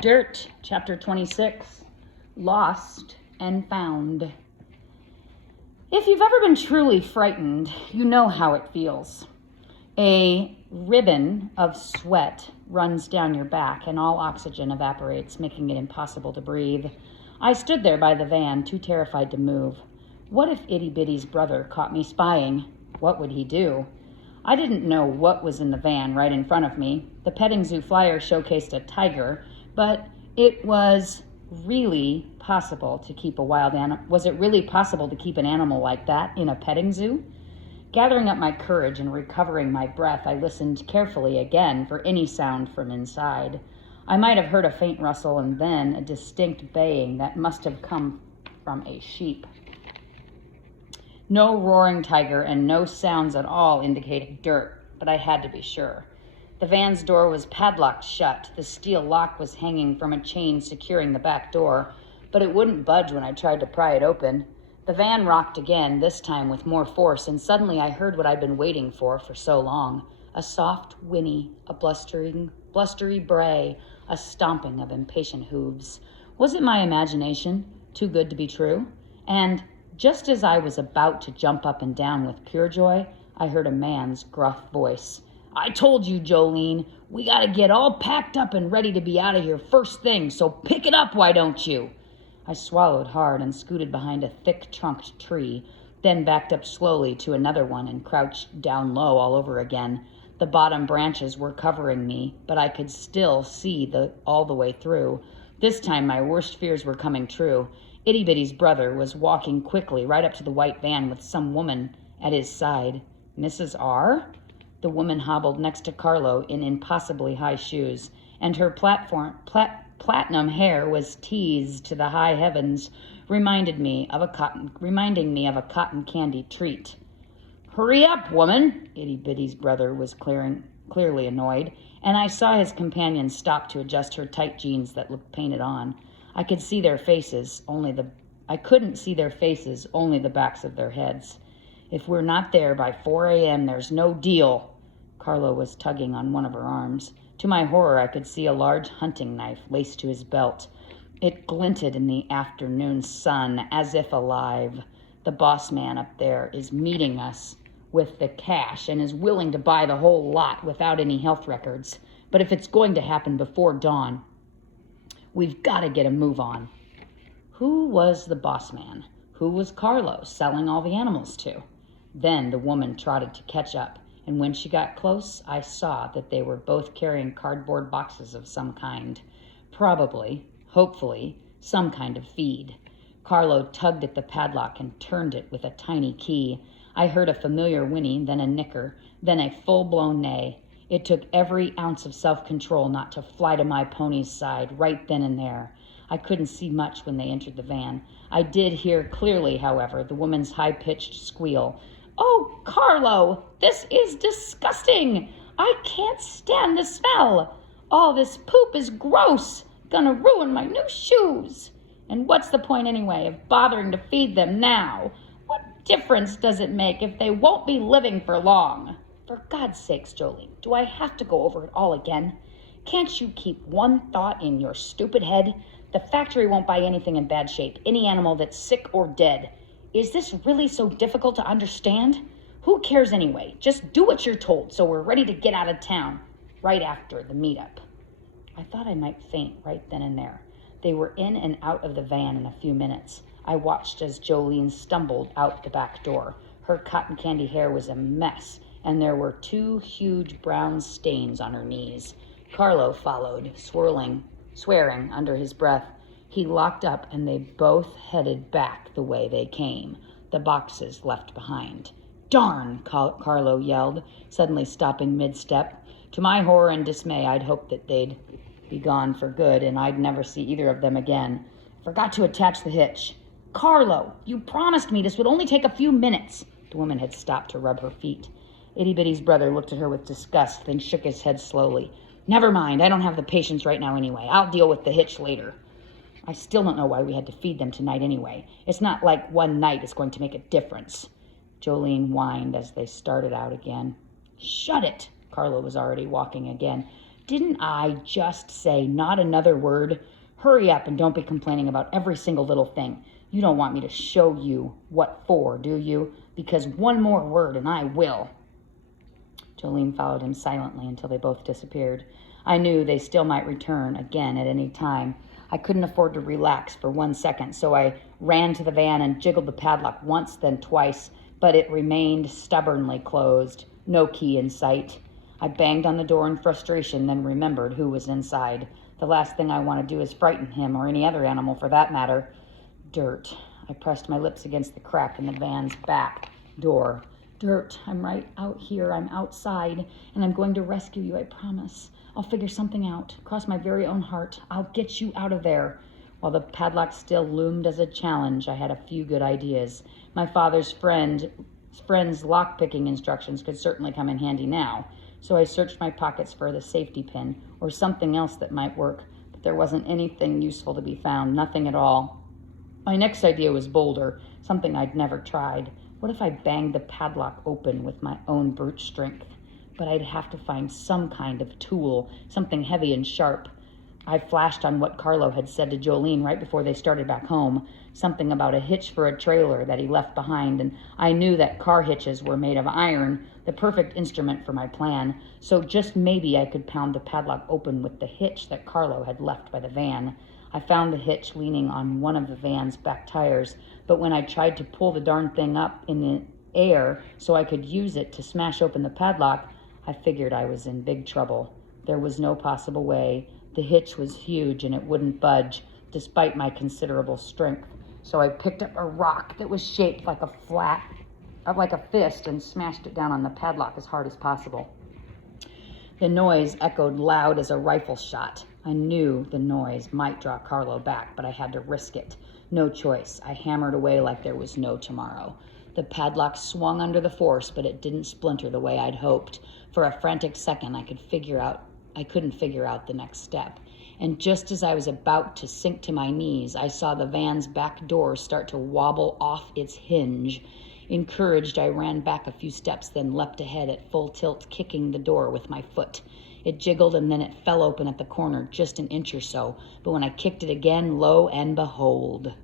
Dirt, Chapter 26, Lost and Found. If you've ever been truly frightened, you know how it feels. A ribbon of sweat runs down your back and all oxygen evaporates, making it impossible to breathe. I stood there by the van, too terrified to move. What if Itty Bitty's brother caught me spying? What would he do? I didn't know what was in the van right in front of me. The petting zoo flyer showcased a tiger, but it was really possible to keep a wild animal. Was it really possible to keep an animal like that in a petting zoo? Gathering up my courage and recovering my breath, I listened carefully again for any sound from inside. I might have heard a faint rustle and then a distinct baying that must have come from a sheep. No roaring tiger and no sounds at all indicated dirt, but I had to be sure. The van's door was padlocked shut. The steel lock was hanging from a chain securing the back door, but it wouldn't budge when I tried to pry it open. The van rocked again, this time with more force, and suddenly I heard what I'd been waiting for so long. A soft whinny, a blustery bray, a stomping of impatient hooves. Was it my imagination, too good to be true? And just as I was about to jump up and down with pure joy, I heard a man's gruff voice. "I told you, Jolene, we gotta get all packed up and ready to be out of here first thing, so pick it up, why don't you?" I swallowed hard and scooted behind a thick-trunked tree, then backed up slowly to another one and crouched down low all over again. The bottom branches were covering me, but I could still see all the way through. This time my worst fears were coming true. Itty Bitty's brother was walking quickly right up to the white van with some woman at his side. Mrs. R.? The woman hobbled next to Carlo in impossibly high shoes, and her platinum hair was teased to the high heavens, reminding me of a cotton candy treat. "Hurry up, woman!" Itty Bitty's brother was clearly annoyed, and I saw his companion stop to adjust her tight jeans that looked painted on. I couldn't see their faces, only the backs of their heads. "If we're not there by 4 a.m., there's no deal." Carlo was tugging on one of her arms. To my horror, I could see a large hunting knife laced to his belt. It glinted in the afternoon sun as if alive. The boss man up there is meeting us with the cash and is willing to buy the whole lot without any health records. But if it's going to happen before dawn, we've got to get a move on. Who was the boss man? Who was Carlo selling all the animals to? Then the woman trotted to catch up, and when she got close, I saw that they were both carrying cardboard boxes of some kind. Probably, hopefully, some kind of feed. Carlo tugged at the padlock and turned it with a tiny key. I heard a familiar whinny, then a nicker, then a full-blown neigh. It took every ounce of self-control not to fly to my pony's side right then and there. I couldn't see much when they entered the van. I did hear clearly, however, the woman's high-pitched squeal. "Oh, Carlo, this is disgusting! I can't stand the smell! All this poop is gross! Gonna ruin my new shoes! And what's the point anyway of bothering to feed them now? What difference does it make if they won't be living for long? For God's sakes, Jolene, do I have to go over it all again? Can't you keep one thought in your stupid head? The factory won't buy anything in bad shape, any animal that's sick or dead. Is this really so difficult to understand? Who cares anyway? Just do what you're told so we're ready to get out of town right after the meetup." I thought I might faint right then and there. They were in and out of the van in a few minutes. I watched as Jolene stumbled out the back door. Her cotton candy hair was a mess, and there were 2 huge brown stains on her knees. Carlo followed, swearing under his breath. He locked up, and they both headed back the way they came, the boxes left behind. "Darn!" Carlo yelled, suddenly stopping mid-step. To my horror and dismay, I'd hoped that they'd be gone for good, and I'd never see either of them again. "Forgot to attach the hitch." "Carlo, you promised me this would only take a few minutes." The woman had stopped to rub her feet. Itty Bitty's brother looked at her with disgust, then shook his head slowly. "Never mind, I don't have the patience right now anyway. I'll deal with the hitch later." I still don't know why we had to feed them tonight anyway. It's not like one night is going to make a difference. Jolene whined as they started out again. "Shut it!" Carlo was already walking again. Didn't I just say not another word? Hurry up and don't be complaining about every single little thing. You don't want me to show you what for, do you? Because one more word and I will. Jolene followed him silently until they both disappeared. I knew they still might return again at any time. I couldn't afford to relax for 1 second, so I ran to the van and jiggled the padlock once, then twice, but it remained stubbornly closed. No key in sight. I banged on the door in frustration, then remembered who was inside. The last thing I want to do is frighten him, or any other animal for that matter. Dirt. I pressed my lips against the crack in the van's back door. Dirt, I'm right out here. I'm outside, and I'm going to rescue you, I promise. I'll figure something out. Cross my very own heart. I'll get you out of there. While the padlock still loomed as a challenge, I had a few good ideas. My father's friend's lock-picking instructions could certainly come in handy now. So I searched my pockets for the safety pin or something else that might work, but there wasn't anything useful to be found, nothing at all. My next idea was bolder, something I'd never tried. What if I banged the padlock open with my own brute strength? But I'd have to find some kind of tool, something heavy and sharp. I flashed on what Carlo had said to Jolene right before they started back home, something about a hitch for a trailer that he left behind, and I knew that car hitches were made of iron, the perfect instrument for my plan, so just maybe I could pound the padlock open with the hitch that Carlo had left by the van. I found the hitch leaning on one of the van's back tires, but when I tried to pull the darn thing up in the air so I could use it to smash open the padlock, I figured I was in big trouble. There was no possible way. The hitch was huge and it wouldn't budge, despite my considerable strength. So I picked up a rock that was shaped like a fist and smashed it down on the padlock as hard as possible. The noise echoed loud as a rifle shot. I knew the noise might draw Carlo back, but I had to risk it. No choice. I hammered away like there was no tomorrow. The padlock swung under the force, but it didn't splinter the way I'd hoped. For a frantic second, I couldn't figure out the next step. And just as I was about to sink to my knees, I saw the van's back door start to wobble off its hinge. Encouraged, I ran back a few steps, then leapt ahead at full tilt, kicking the door with my foot. It jiggled and then it fell open at the corner, just an inch or so. But when I kicked it again, lo and behold,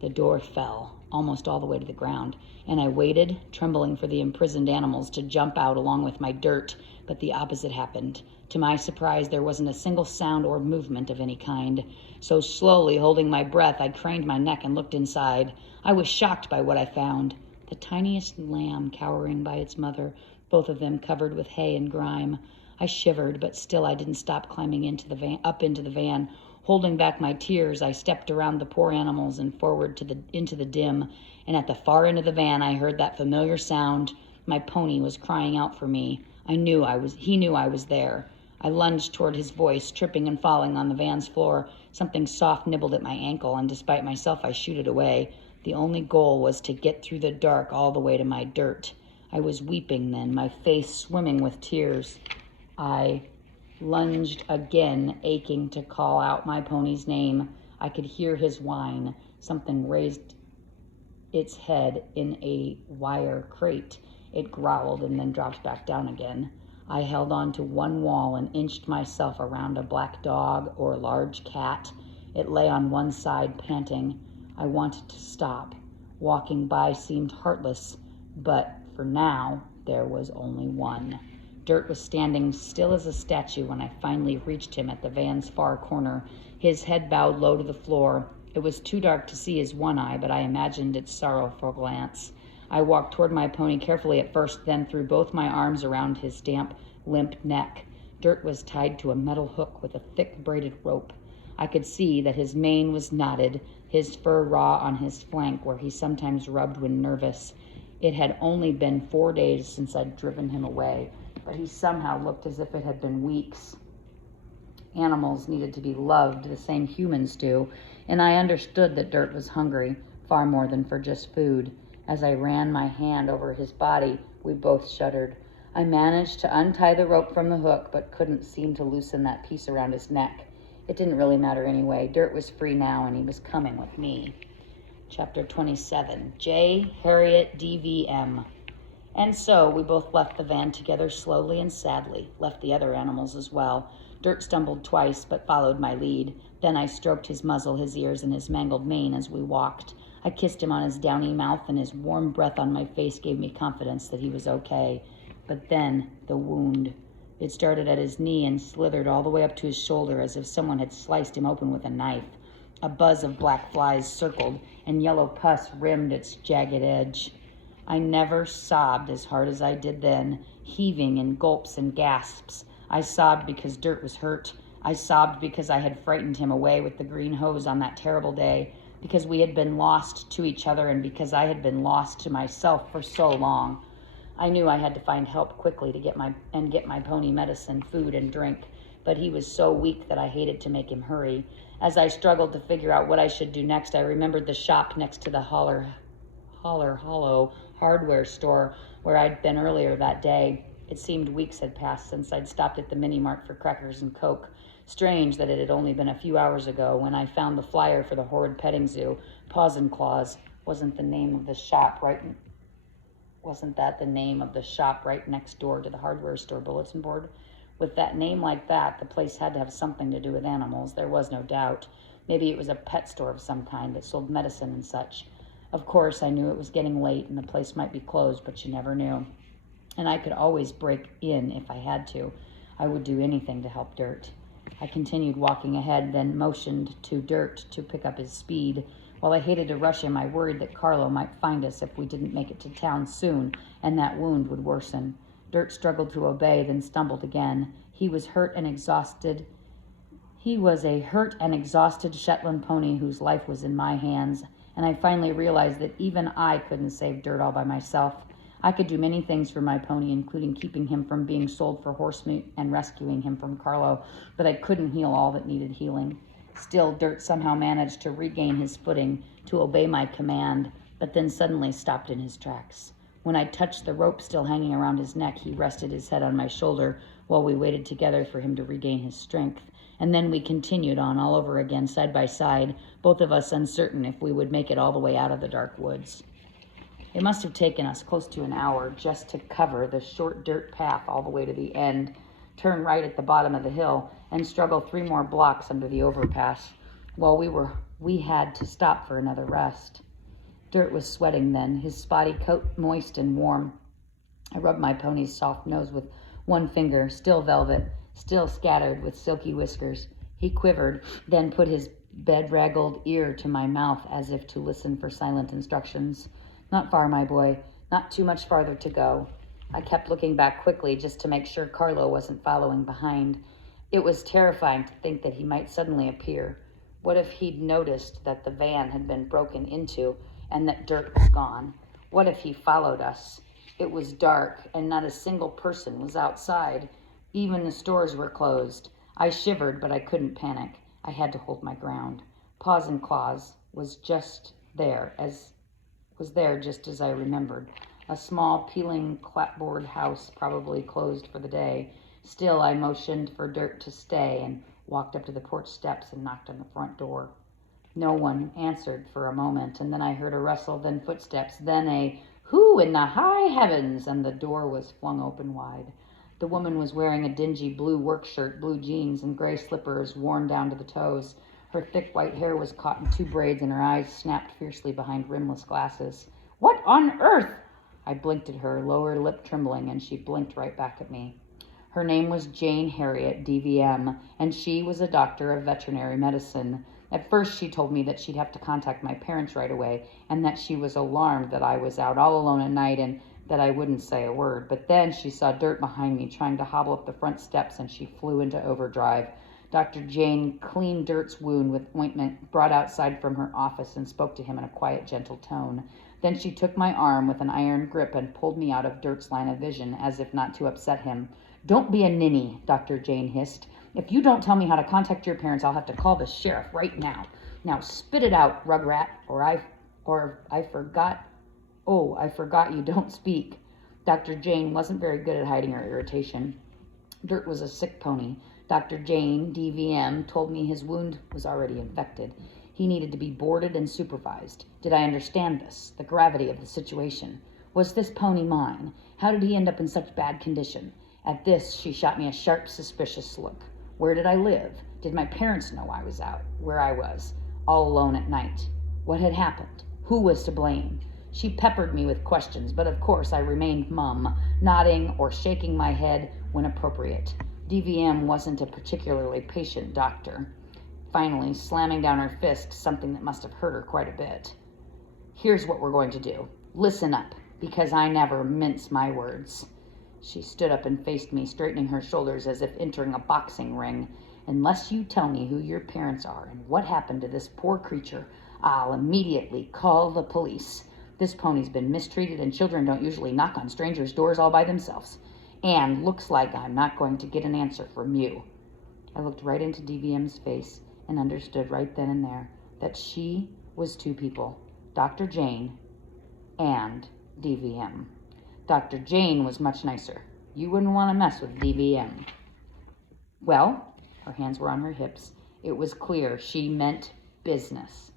the door fell almost all the way to the ground, and I waited, trembling for the imprisoned animals to jump out along with my dirt, but the opposite happened. To my surprise, there wasn't a single sound or movement of any kind. So slowly, holding my breath, I craned my neck and looked inside. I was shocked by what I found. The tiniest lamb cowering by its mother, both of them covered with hay and grime. I shivered, but still I didn't stop climbing up into the van. Holding back my tears, I stepped around the poor animals and forward into the dim, and at the far end of the van I heard that familiar sound. My pony was crying out for me. He knew I was there. I lunged toward his voice, tripping and falling on the van's floor. Something soft nibbled at my ankle, and despite myself I shooted away. The only goal was to get through the dark all the way to my dirt. I was weeping then, my face swimming with tears. I lunged again, aching to call out my pony's name. I could hear his whine. Something raised its head in a wire crate. It growled and then dropped back down again. I held on to one wall and inched myself around a black dog or a large cat. It lay on one side, panting. I wanted to stop. Walking by seemed heartless, but for now, there was only one. Dirt was standing still as a statue when I finally reached him at the van's far corner. His head bowed low to the floor. It was too dark to see his one eye, but I imagined its sorrowful glance. I walked toward my pony carefully at first, then threw both my arms around his damp, limp neck. Dirt was tied to a metal hook with a thick braided rope. I could see that his mane was knotted, his fur raw on his flank where he sometimes rubbed when nervous. It had only been 4 days since I'd driven him away, but he somehow looked as if it had been weeks. Animals needed to be loved the same humans do, and I understood that Dirt was hungry, far more than for just food. As I ran my hand over his body, we both shuddered. I managed to untie the rope from the hook, but couldn't seem to loosen that piece around his neck. It didn't really matter anyway. Dirt was free now, and he was coming with me. Chapter 27, J. Harriet DVM. And so we both left the van together slowly and sadly, left the other animals as well. Dirt stumbled twice, but followed my lead. Then I stroked his muzzle, his ears, and his mangled mane as we walked. I kissed him on his downy mouth, and his warm breath on my face gave me confidence that he was okay. But then, the wound. It started at his knee and slithered all the way up to his shoulder as if someone had sliced him open with a knife. A buzz of black flies circled, and yellow pus rimmed its jagged edge. I never sobbed as hard as I did then, heaving in gulps and gasps. I sobbed because Dirt was hurt. I sobbed because I had frightened him away with the green hose on that terrible day, because we had been lost to each other, and because I had been lost to myself for so long. I knew I had to find help quickly to get my pony medicine, food, and drink, but he was so weak that I hated to make him hurry. As I struggled to figure out what I should do next, I remembered the shop next to the Hollow hardware store where I'd been earlier that day. It seemed weeks had passed since I'd stopped at the mini-mart for crackers and Coke. Strange that it had only been a few hours ago when I found the flyer for the horrid petting zoo. Paws and Claws wasn't the name of the shop, right? Wasn't that the name of the shop right next door to the hardware store bulletin board? With that name like that, the place had to have something to do with animals. There was no doubt. Maybe it was a pet store of some kind that sold medicine and such. Of course, I knew it was getting late and the place might be closed, but you never knew. And I could always break in if I had to. I would do anything to help Dirt. I continued walking ahead, then motioned to Dirt to pick up his speed. While I hated to rush him, I worried that Carlo might find us if we didn't make it to town soon, and that wound would worsen. Dirt struggled to obey, then stumbled again. He was a hurt and exhausted Shetland pony whose life was in my hands, and I finally realized that even I couldn't save Dirt all by myself. I could do many things for my pony, including keeping him from being sold for horse meat and rescuing him from Carlo, but I couldn't heal all that needed healing. Still, Dirt somehow managed to regain his footing, to obey my command, but then suddenly stopped in his tracks. When I touched the rope still hanging around his neck, he rested his head on my shoulder while we waited together for him to regain his strength. And then we continued on all over again, side by side, both of us uncertain if we would make it all the way out of the dark woods. It must have taken us close to an hour just to cover the short dirt path all the way to the end, turn right at the bottom of the hill, and struggle 3 more blocks under the overpass. While we had to stop for another rest. Dirt was sweating then, his spotty coat moist and warm. I rubbed my pony's soft nose with one finger, still velvet, still scattered with silky whiskers. He quivered, then put his bedraggled ear to my mouth as if to listen for silent instructions. Not far, my boy. Not too much farther to go. I kept looking back quickly just to make sure Carlo wasn't following behind. It was terrifying to think that he might suddenly appear. What if he'd noticed that the van had been broken into and that Dirt was gone? What if he followed us? It was dark and not a single person was outside. Even the stores were closed. I shivered, but I couldn't panic. I had to hold my ground. Paws and Claws was there just as I remembered. A small, peeling clapboard house, probably closed for the day. Still, I motioned for Dirt to stay and walked up to the porch steps and knocked on the front door. No one answered for a moment, and then I heard a rustle, then footsteps, then a "Who in the high heavens?" and the door was flung open wide. The woman was wearing a dingy blue work shirt, blue jeans, and gray slippers worn down to the toes. Her thick white hair was caught in 2 braids, and her eyes snapped fiercely behind rimless glasses. "What on earth?" I blinked at her, lower lip trembling, and she blinked right back at me. Her name was Jane Harriet, DVM, and she was a doctor of veterinary medicine. At first, she told me that she'd have to contact my parents right away, and that she was alarmed that I was out all alone at night and that I wouldn't say a word. But then she saw Dirt behind me trying to hobble up the front steps, and she flew into overdrive. Dr. Jane cleaned Dirt's wound with ointment, brought outside from her office, and spoke to him in a quiet, gentle tone. Then she took my arm with an iron grip and pulled me out of Dirt's line of vision, as if not to upset him. "Don't be a ninny," Dr. Jane hissed. "If you don't tell me how to contact your parents, I'll have to call the sheriff right now. Now spit it out, rugrat, I forgot you don't speak." Dr. Jane wasn't very good at hiding her irritation. Dirt was a sick pony. Dr. Jane, DVM, told me his wound was already infected. He needed to be boarded and supervised. Did I understand this? The gravity of the situation. Was this pony mine? How did he end up in such bad condition? At this, she shot me a sharp, suspicious look. Where did I live? Did my parents know I was out where I was, all alone at night? What had happened? Who was to blame? She peppered me with questions, but of course I remained mum, nodding or shaking my head when appropriate. DVM wasn't a particularly patient doctor. Finally, slamming down her fist, something that must have hurt her quite a bit. Here's what we're going to do. Listen up, because I never mince my words. She stood up and faced me, straightening her shoulders as if entering a boxing ring. Unless you tell me who your parents are and what happened to this poor creature, I'll immediately call the police. This pony's been mistreated, and children don't usually knock on strangers' doors all by themselves. And looks like I'm not going to get an answer from you. I looked right into DVM's face and understood right then and there that she was two people, Dr. Jane and DVM. Dr. Jane was much nicer. You wouldn't want to mess with DVM. Well, her hands were on her hips. It was clear she meant business.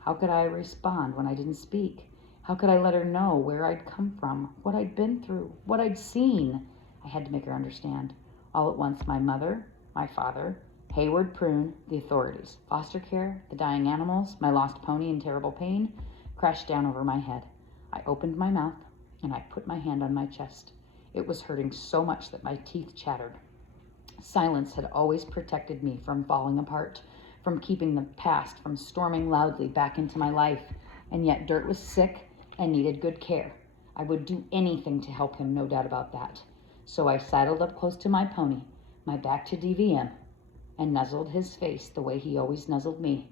How could I respond when I didn't speak? How could I let her know where I'd come from, what I'd been through, what I'd seen? I had to make her understand. All at once, my mother, my father, Hayward Prune, the authorities, foster care, the dying animals, my lost pony in terrible pain, crashed down over my head. I opened my mouth, and I put my hand on my chest. It was hurting so much that my teeth chattered. Silence had always protected me from falling apart, from keeping the past from storming loudly back into my life. And yet Dirt was sick and needed good care. I would do anything to help him, no doubt about that. So I sidled up close to my pony, my back to DVM, and nuzzled his face the way he always nuzzled me.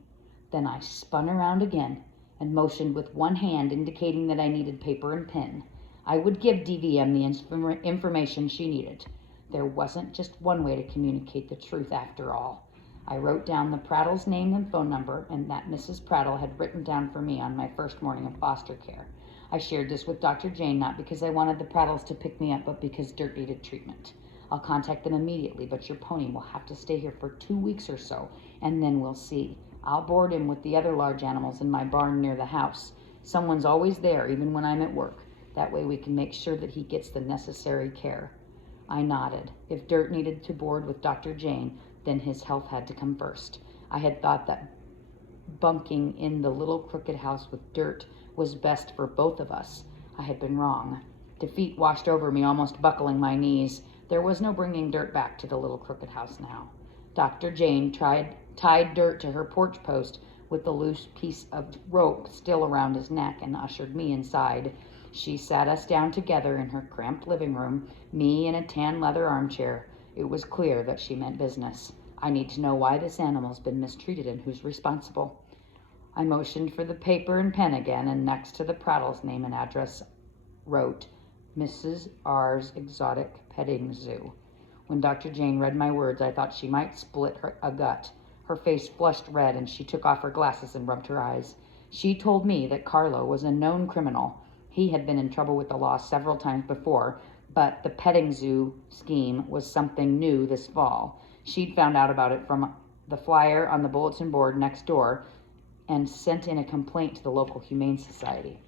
Then I spun around again and motioned with one hand, indicating that I needed paper and pen. I would give DVM the information she needed. There wasn't just one way to communicate the truth after all. I wrote down the Prattles' name and phone number, and that Mrs. Prattle had written down for me on my first morning of foster care. I shared this with Dr. Jane, not because I wanted the Prattles to pick me up, but because Dirt needed treatment. I'll contact them immediately, but your pony will have to stay here for 2 weeks or so, and then we'll see. I'll board him with the other large animals in my barn near the house. Someone's always there, even when I'm at work. That way we can make sure that he gets the necessary care. I nodded. If Dirt needed to board with Dr. Jane, then his health had to come first. I had thought that bunking in the little crooked house with Dirt was best for both of us. I had been wrong. Defeat washed over me, almost buckling my knees. There was no bringing Dirt back to the little crooked house now. Dr. Jane tied Dirt to her porch post with the loose piece of rope still around his neck and ushered me inside. She sat us down together in her cramped living room, me in a tan leather armchair. It was clear that she meant business. I need to know why this animal's been mistreated and who's responsible. I motioned for the paper and pen again, and next to the Prattle's name and address wrote, Mrs. R's Exotic Petting Zoo. When Dr. Jane read my words, I thought she might split a gut. Her face flushed red, and she took off her glasses and rubbed her eyes. She told me that Carlo was a known criminal. He had been in trouble with the law several times before, but the petting zoo scheme was something new this fall. She'd found out about it from the flyer on the bulletin board next door and sent in a complaint to the local Humane Society.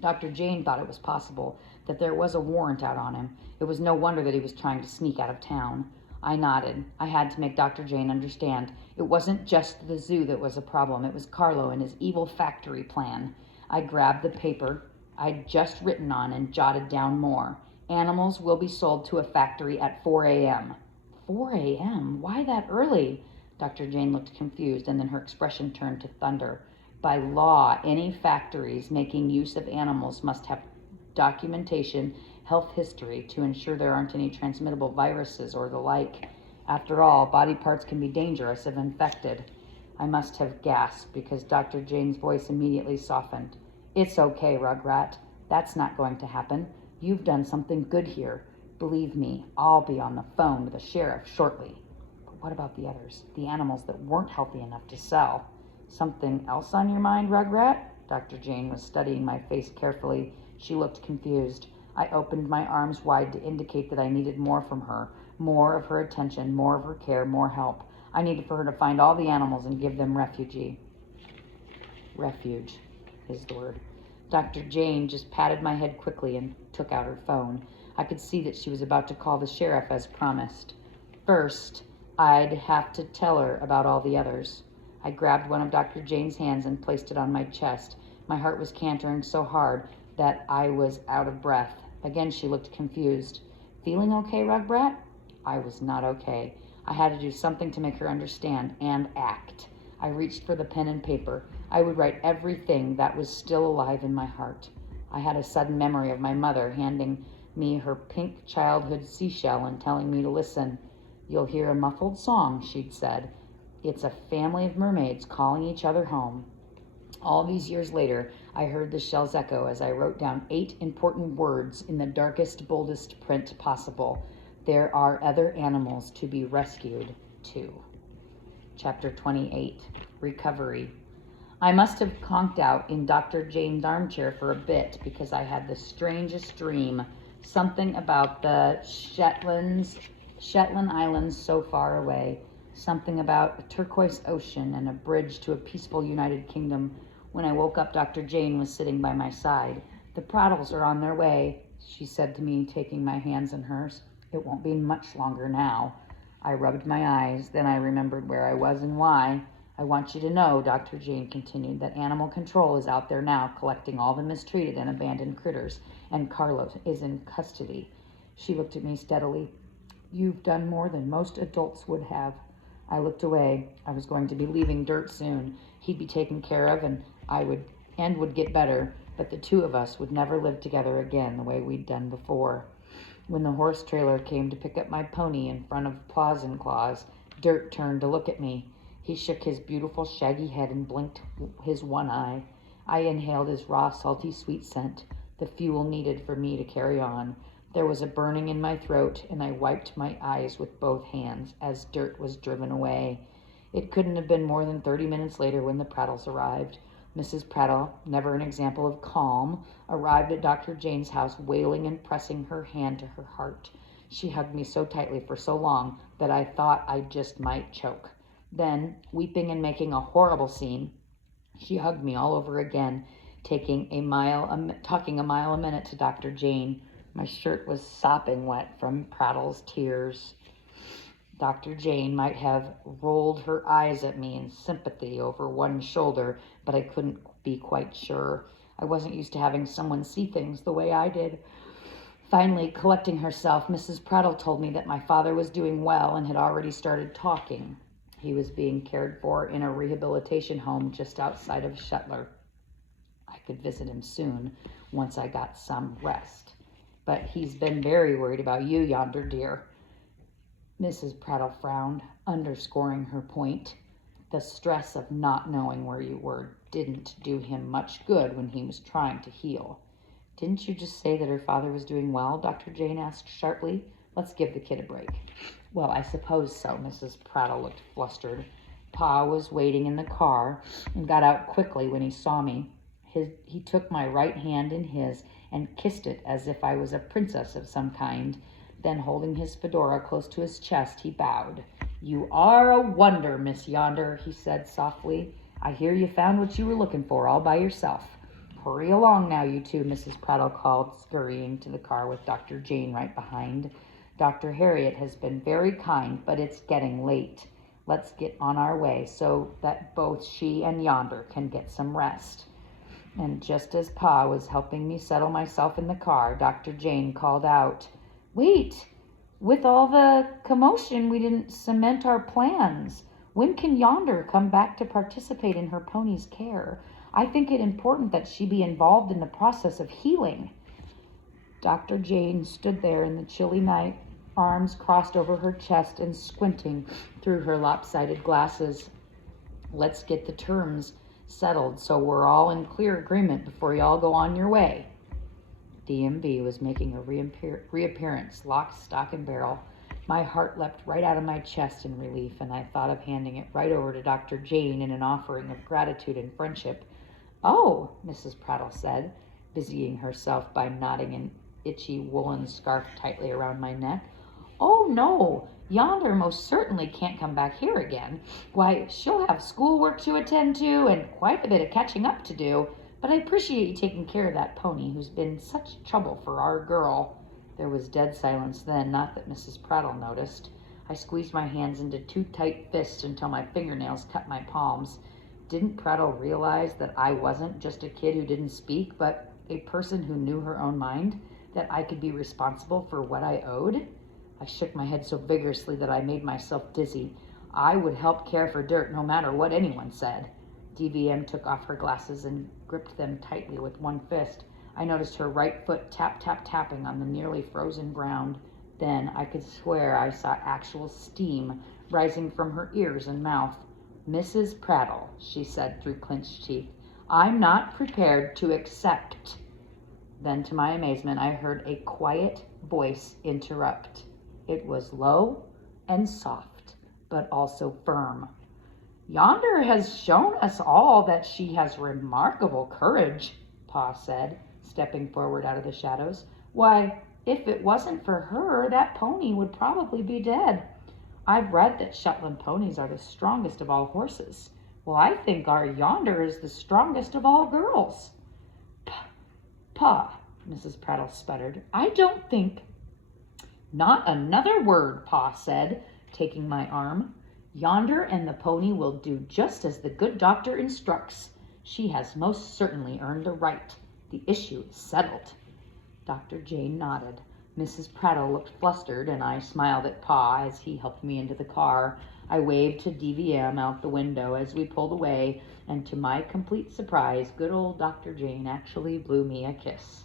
Dr. Jane thought it was possible that there was a warrant out on him. It was no wonder that he was trying to sneak out of town. I nodded. I had to make Dr. Jane understand. It wasn't just the zoo that was a problem. It was Carlo and his evil factory plan. I grabbed the paper I'd just written on and jotted down more. Animals will be sold to a factory at 4 a.m. 4 a.m.? Why that early? Dr. Jane looked confused, and then her expression turned to thunder. By law, any factories making use of animals must have documentation, health history to ensure there aren't any transmittable viruses or the like. After all, body parts can be dangerous if infected. I must have gasped because Dr. Jane's voice immediately softened. It's okay, Rugrat. That's not going to happen. You've done something good here. Believe me, I'll be on the phone with the sheriff shortly. But what about the others? The animals that weren't healthy enough to sell? Something else on your mind, Rugrat? Dr. Jane was studying my face carefully. She looked confused. I opened my arms wide to indicate that I needed more from her, more of her attention, more of her care, more help. I needed for her to find all the animals and give them refuge is the word. Dr. Jane just patted my head quickly and took out her phone. I could see that she was about to call the sheriff as promised. First, I'd have to tell her about all the others. I grabbed one of Dr. Jane's hands and placed it on my chest. My heart was cantering so hard that I was out of breath. Again, she looked confused. Feeling okay, Rugbrat? I was not okay. I had to do something to make her understand and act. I reached for the pen and paper. I would write everything that was still alive in my heart. I had a sudden memory of my mother handing me her pink childhood seashell and telling me to listen. You'll hear a muffled song, she'd said. It's a family of mermaids calling each other home. All these years later, I heard the shells echo as I wrote down 8 important words in the darkest, boldest print possible. There are other animals to be rescued, too. Chapter 28, Recovery. I must have conked out in Dr. Jane's armchair for a bit because I had the strangest dream. Something about the Shetland Islands so far away. Something about a turquoise ocean and a bridge to a peaceful United Kingdom. When I woke up, Dr. Jane was sitting by my side. The Prattles are on their way, she said to me, taking my hands in hers. It won't be much longer now. I rubbed my eyes. Then I remembered where I was and why. I want you to know, Dr. Jane continued, that animal control is out there now collecting all the mistreated and abandoned critters, and Carlos is in custody. She looked at me steadily. You've done more than most adults would have. I looked away. I was going to be leaving Dirt soon. He'd be taken care of and would get better, but the two of us would never live together again the way we'd done before. When the horse trailer came to pick up my pony in front of Paws and Claws, Dirt turned to look at me. He shook his beautiful shaggy head and blinked his one eye. I inhaled his raw, salty, sweet scent, the fuel needed for me to carry on. There was a burning in my throat, and I wiped my eyes with both hands as Dirt was driven away. It couldn't have been more than 30 minutes later when the Prattles arrived. Mrs. Prattle, never an example of calm, arrived at Dr. Jane's house wailing and pressing her hand to her heart. She hugged me so tightly for so long that I thought I just might choke. Then, weeping and making a horrible scene, she hugged me all over again, talking a mile a minute to Dr. Jane. My shirt was sopping wet from Prattle's tears. Dr. Jane might have rolled her eyes at me in sympathy over one shoulder, but I couldn't be quite sure. I wasn't used to having someone see things the way I did. Finally, collecting herself, Mrs. Prattle told me that my father was doing well and had already started talking. He was being cared for in a rehabilitation home just outside of Shetler. I could visit him soon, once I got some rest. But he's been very worried about you yonder, dear. Mrs. Prattle frowned, underscoring her point. The stress of not knowing where you were didn't do him much good when he was trying to heal. Didn't you just say that her father was doing well? Dr. Jane asked sharply. Let's give the kid a break. Well, I suppose so. Mrs. Prattle looked flustered. Pa was waiting in the car and got out quickly when he saw me. He took my right hand in his and kissed it as if I was a princess of some kind. Then, holding his fedora close to his chest, he bowed. You are a wonder, Miss Yonder, he said softly. I hear you found what you were looking for all by yourself. Hurry along now, you two, Mrs. Prattle called, scurrying to the car with Dr. Jane right behind. Dr. Harriet has been very kind, but it's getting late. Let's get on our way so that both she and Yonder can get some rest. And just as Pa was helping me settle myself in the car, Dr. Jane called out, Wait! With all the commotion, we didn't cement our plans. When can Yonder come back to participate in her pony's care? I think it important that she be involved in the process of healing. Dr. Jane stood there in the chilly night, arms crossed over her chest and squinting through her lopsided glasses. Let's get the terms settled so we're all in clear agreement before you all go on your way. DMB was making a reappearance, lock, stock, and barrel. My heart leapt right out of my chest in relief, and I thought of handing it right over to Dr. Jane in an offering of gratitude and friendship. Oh, Mrs. Prattle said, busying herself by knotting an itchy woolen scarf tightly around my neck. Oh, no, Yonder most certainly can't come back here again. Why, she'll have schoolwork to attend to and quite a bit of catching up to do. But I appreciate you taking care of that pony who's been such trouble for our girl. There was dead silence then, not that Mrs. Prattle noticed. I squeezed my hands into two tight fists until my fingernails cut my palms. Didn't Prattle realize that I wasn't just a kid who didn't speak, but a person who knew her own mind, that I could be responsible for what I owed? I shook my head so vigorously that I made myself dizzy. I would help care for Dirt no matter what anyone said. DVM took off her glasses and gripped them tightly with one fist. I noticed her right foot tapping on the nearly frozen ground. Then I could swear I saw actual steam rising from her ears and mouth. "Mrs. Prattle," she said through clenched teeth, "I'm not prepared to accept." Then, to my amazement, I heard a quiet voice interrupt. It was low and soft, but also firm. "Yonder has shown us all that she has remarkable courage," Pa said, stepping forward out of the shadows. "Why, if it wasn't for her, that pony would probably be dead. I've read that Shetland ponies are the strongest of all horses. Well, I think our Yonder is the strongest of all girls." "Pa," Mrs. Prattle sputtered, "I don't think—" "Not another word," Pa said, taking my arm. "Yonder and the pony will do just as the good doctor instructs. She has most certainly earned the right. The issue is settled." Dr. Jane nodded. Mrs. Prattle looked flustered, and I smiled at Pa as he helped me into the car. I waved to DVM out the window as we pulled away, and to my complete surprise, good old Dr. Jane actually blew me a kiss.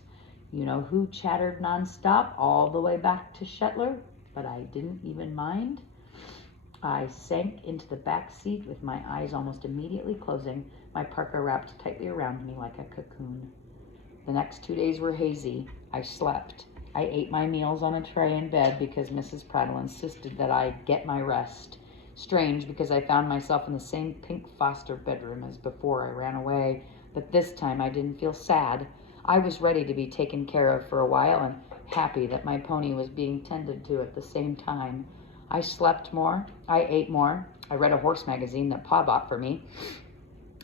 You know who chattered nonstop all the way back to Shetler, but I didn't even mind? I sank into the back seat with my eyes almost immediately closing, my parka wrapped tightly around me like a cocoon. The next 2 days were hazy. I slept. I ate my meals on a tray in bed because Mrs. Prattle insisted that I get my rest. Strange, because I found myself in the same pink Foster bedroom as before I ran away, but this time I didn't feel sad. I was ready to be taken care of for a while and happy that my pony was being tended to at the same time. I slept more. I ate more. I read a horse magazine that Pa bought for me.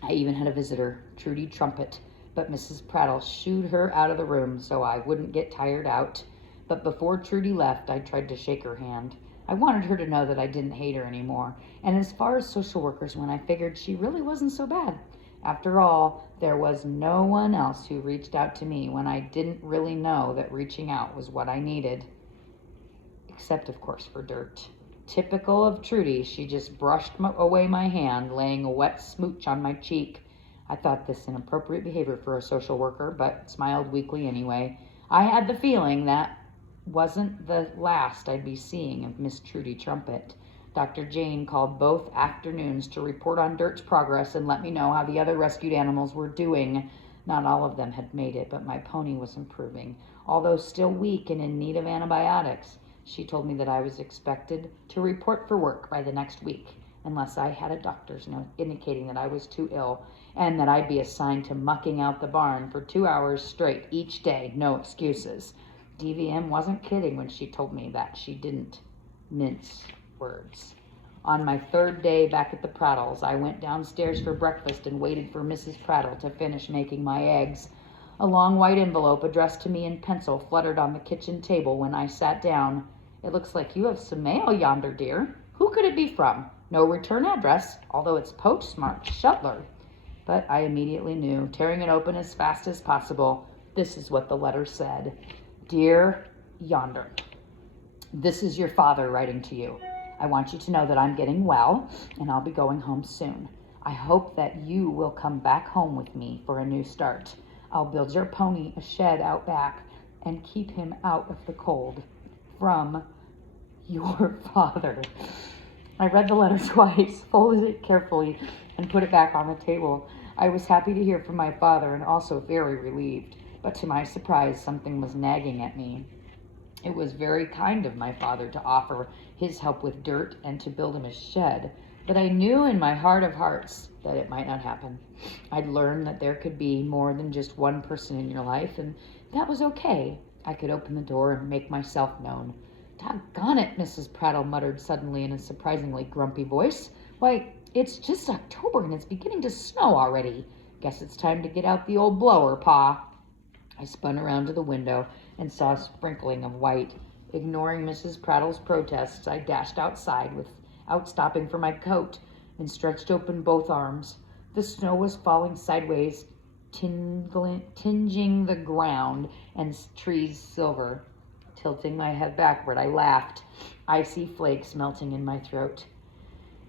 I even had a visitor, Trudy Trumpet, but Mrs. Prattle shooed her out of the room so I wouldn't get tired out. But before Trudy left, I tried to shake her hand. I wanted her to know that I didn't hate her anymore. And as far as social workers went, I figured she really wasn't so bad. After all, there was no one else who reached out to me when I didn't really know that reaching out was what I needed. Except, of course, for Dirt. Typical of Trudy, she just brushed away my hand, laying a wet smooch on my cheek. I thought this inappropriate behavior for a social worker, but smiled weakly anyway. I had the feeling that wasn't the last I'd be seeing of Miss Trudy Trumpet. Dr. Jane called both afternoons to report on Dirt's progress and let me know how the other rescued animals were doing. Not all of them had made it, but my pony was improving, although still weak and in need of antibiotics. She told me that I was expected to report for work by the next week, unless I had a doctor's note indicating that I was too ill, and that I'd be assigned to mucking out the barn for 2 hours straight each day, no excuses. DVM wasn't kidding when she told me that. She didn't mince words. On my third day back at the Prattles, I went downstairs for breakfast and waited for Mrs. Prattle to finish making my eggs. A long white envelope addressed to me in pencil fluttered on the kitchen table when I sat down. "It looks like you have some mail yonder, dear. Who could it be from? No return address, although it's postmarked Shetler." But I immediately knew. Tearing it open as fast as possible, this is what the letter said. "Dear Yonder, this is your father writing to you. I want you to know that I'm getting well and I'll be going home soon. I hope that you will come back home with me for a new start. I'll build your pony a shed out back and keep him out of the cold. From your father." I read the letter twice, folded it carefully, and put it back on the table. I was happy to hear from my father and also very relieved, but to my surprise, something was nagging at me. It was very kind of my father to offer his help with Dirt and to build him a shed, but I knew in my heart of hearts that it might not happen. I'd learned that there could be more than just one person in your life, and that was okay. I could open the door and make myself known. "Doggone it," Mrs. Prattle muttered suddenly in a surprisingly grumpy voice. "Why, it's just October and it's beginning to snow already. Guess it's time to get out the old blower, Pa." I spun around to the window and saw a sprinkling of white. Ignoring Mrs. Prattle's protests, I dashed outside without stopping for my coat and stretched open both arms. The snow was falling sideways, tinging the ground and trees silver. Tilting my head backward, I laughed, icy flakes melting in my throat.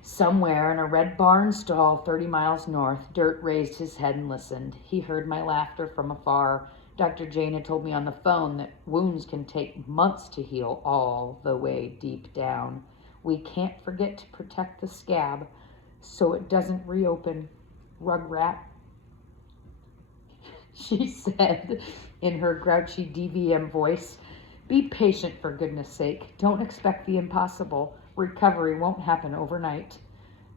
Somewhere in a red barn stall 30 miles north, Dirt raised his head and listened. He heard my laughter from afar. Dr. Jane had told me on the phone that wounds can take months to heal all the way deep down. We can't forget to protect the scab so it doesn't reopen. Rugrat, she said in her grouchy DVM voice. Be patient, for goodness sake. Don't expect the impossible. Recovery won't happen overnight.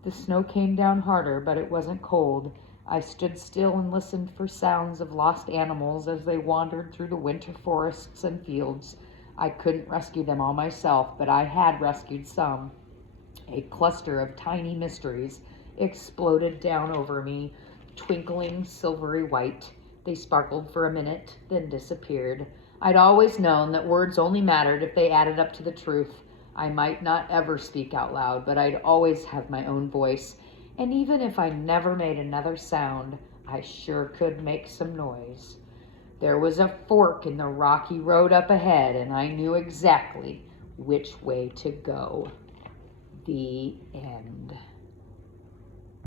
The snow came down harder, but it wasn't cold. I stood still and listened for sounds of lost animals as they wandered through the winter forests and fields. I couldn't rescue them all myself, but I had rescued some. A cluster of tiny mysteries exploded down over me, twinkling silvery white. They sparkled for a minute, then disappeared. I'd always known that words only mattered if they added up to the truth. I might not ever speak out loud, but I'd always have my own voice. And even if I never made another sound, I sure could make some noise. There was a fork in the rocky road up ahead, and I knew exactly which way to go. The end.